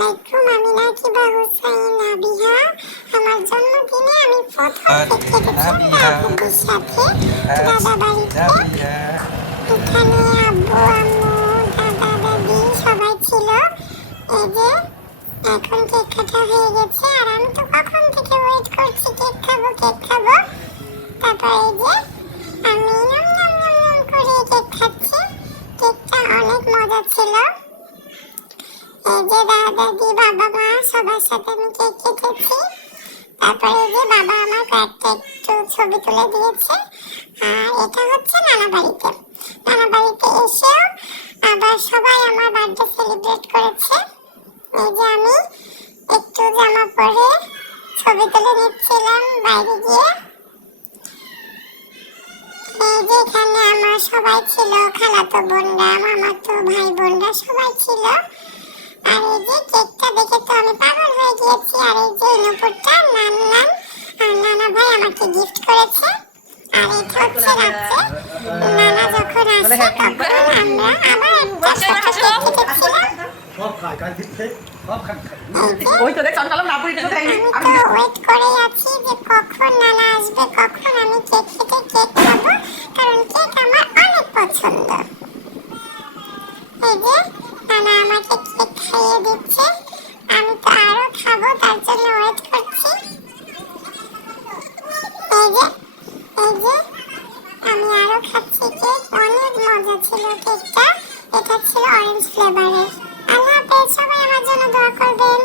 আলাইকুম। আমি নাকিবা হুসাইন নাবিহা। আমার জন্মদিনে আমি প্রথম কেক কেটেছিলাম দাদির সাথে দাদা বাড়িতে। এখানে আব্বু আম্মু দাদা দাদি সবাই ছিল। এই যে এখন কেক কাটা হয়ে গেছে আর আমি তো কখন থেকে ওয়েট করছি কেক খাবো কেক খাবো। তারপর এই যে আমি নম নম নম নম করে কেক খাচ্ছি। কেকটা অনেক মজা ছিল। এই যে দাদা দাদি বাবা মা সবার সাথে আমি কেক কেটেছি। তারপরে এই যে বাবা আমার কয়েকটা একটু ছবি তুলে দিয়েছে। আর এটা হচ্ছে নানা বাড়িতে। নানা বাড়িতে এসেও আবার সবাই আমার বার্থডে সেলিব্রেট করেছে। এই যে আমি একটু জামা পরে ছবি তুলে নিচ্ছিলাম বাইরে গিয়ে। এই যে এখানে আমার সবাই ছিল, খালাতো বোনরা মামাতো ভাই বোনরা সবাই ছিল। আর এই যে কেকটা দেখে তো আমি পাগল হয়ে গিয়েছি। আর এই যে নুপুরটা নান্নান আর নানা ভাই আমাকে গিফট করেছে। আর এটা হচ্ছে রাত্রে নানা যখন আসে তখন আমরা আবার একটা ছোট কেক কেটেছিলাম। আমি তো ওয়েট করেই আছি যে কখন নানা আসবে, কখন আমি কেক কেটে কেক খাবো, কারণ কেক আমার অনেক পছন্দ। এই যে নানা আমাকে কেক খাইয়ে দিচ্ছে, আমি তো আরো খাবো তার জন্য ওয়েট করছি। এই যে আমি আরো খাচ্ছি কেক। অনেক মজা ছিল কেকটা। এটা ছিল অরেঞ্জ ফ্লেভারের। আল্লাহ হাফেজ, সবাই আমার জন্য দোয়া করবেন।